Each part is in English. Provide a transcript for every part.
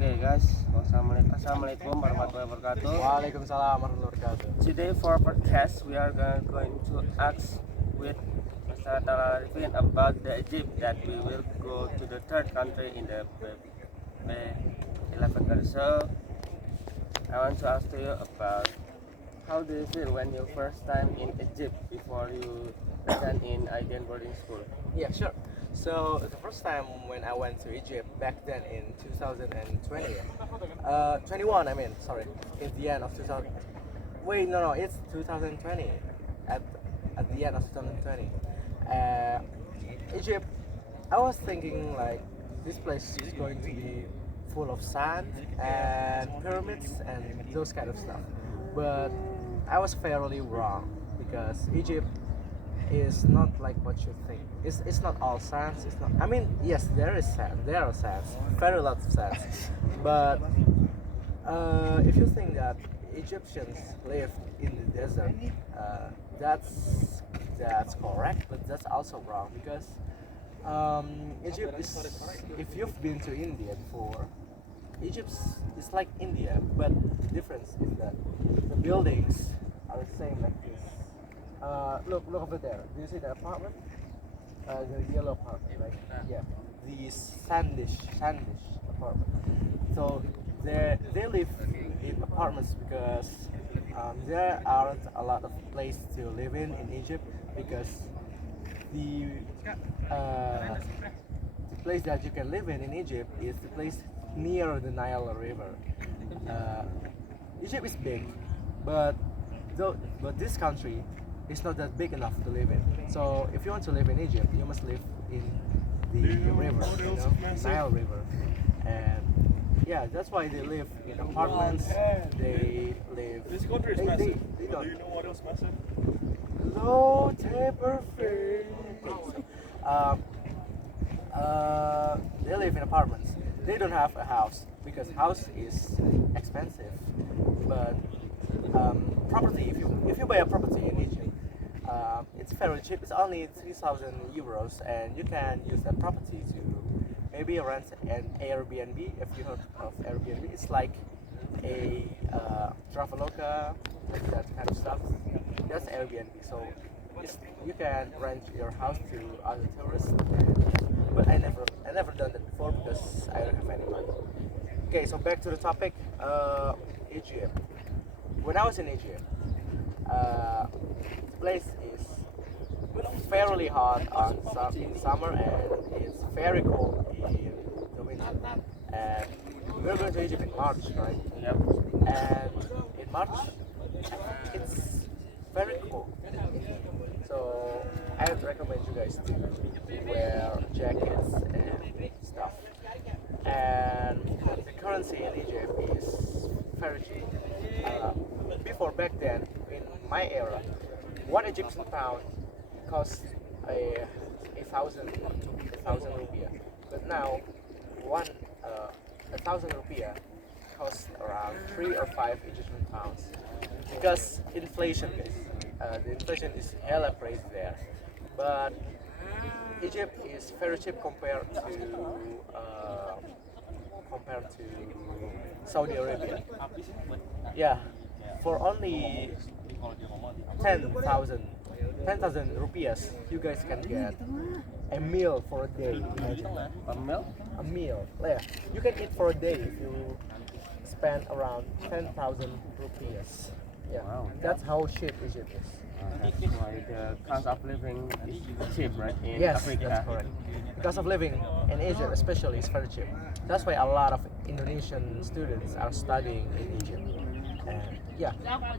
Okay guys, Assalamualaikum warahmatullahi wabarakatuh. Waalaikumsalam warahmatullahi wabarakatuh. Today for our podcast we are going to ask with Mr. Arifin about the Egypt that we will go to the third country in the 11 country. So I want to ask to you about how do you feel when you first time in Egypt before you attend in Indian boarding school? Yeah, sure. So the first time when I went to Egypt back then in 2020, 21. I mean, sorry, in the end of 2000. Wait, no, it's 2020. At the end of 2020, Egypt. I was thinking like this place is going to be full of sand and pyramids and those kind of stuff, but I was fairly wrong because Egypt is not like what you think. It's not all sands. It's not. I mean, yes, there is sand. There are sands, very lots of sands. But if you think that Egyptians lived in the desert, that's correct, but that's also wrong because Egypt is. If you've been to India before, Egypt is like India, but the difference is that the buildings are the same like this. Look over there. Do you see the apartment? The yellow apartment, right? Yeah. The sandish apartment. So they live in apartments because there aren't a lot of place to live in Egypt because the place that you can live in Egypt is the place near the Nile River. Egypt is big, but this country is not that big enough to live in. So if you want to live in Egypt, you must live in the river, Nile River, and yeah, that's why they live in apartments. They live. This country is massive. They Do don't. you know what else massive? Low temper. They live in apartments. They don't have a house because house is expensive. But property, if you buy a property in Egypt, it's very cheap. It's only 3,000 euros, and you can use that property to maybe rent an Airbnb. If you heard of Airbnb, it's like a Traveloka, like that kind of stuff. That's Airbnb. So you can rent your house to other tourists. But I never done that before because I don't have any money. Okay, so back to the topic. Egypt. When I was in Egypt, the place is fairly hot in summer and it's very cold in the winter. And we're going to Egypt in March, right? Yep. And in March, it's very cold. So I would recommend you guys to wear jackets and stuff. And the currency in Egypt is very cheap. Before back then, in my era, one Egyptian pound cost a thousand rupiah. But now, a thousand rupiah costs around 3 or 5 Egyptian pounds because inflation, guys. The inflation is hella crazy there. But Egypt is very cheap compared to Saudi Arabia. Yeah, for only 10,000 rupiahs, you guys can get a meal for a day. Imagine. A meal? A meal. Yeah, you can eat for a day if you spend around 10,000 rupiahs. Yeah, Wow. that's how cheap Egypt is. That's why the cost of living is cheap, right? In Yes, Africa. that's correct. Because of living in Egypt, especially, is very cheap. That's why a lot of Indonesian students are studying in Egypt. And yeah,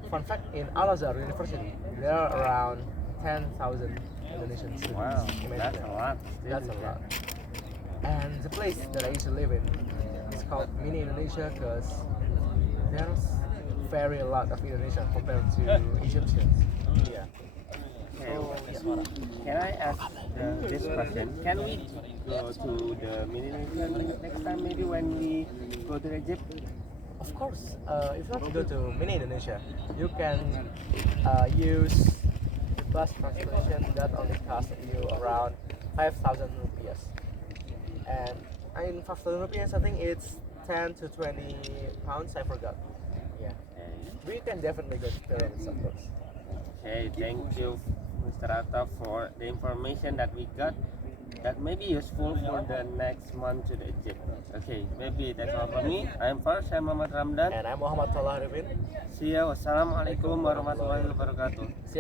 fun fact: in Al Azhar University, there are around 10,000 Indonesian students. Wow, Imagine that's that. a lot. That's a lot. And the place that I used to live in is called Mini Indonesia because there's very lot of Indonesia compared to Egyptians. Yeah. Okay. So Can I ask this question? Can we go to the mini Indonesian next time? Maybe when we go to Egypt. of course, if you want to go to Mini Indonesia, you can use the bus transportation that only costs you around 5,000 rupiahs. And in 5,000 rupiahs, I think it's 10 to 20 pounds, I forgot. Yeah, Okay. we can definitely go to pyramids, of course. Okay, thank you, Mr. Atta, for the information that we got that may be useful for the next month to the Egypt. Okay, maybe that's all for me. I'm first, I'm Muhammad Ramdan. And I'm Muhammad Arifin. See you. Wassalamualaikum warahmatullahi wabarakatuh. See ya.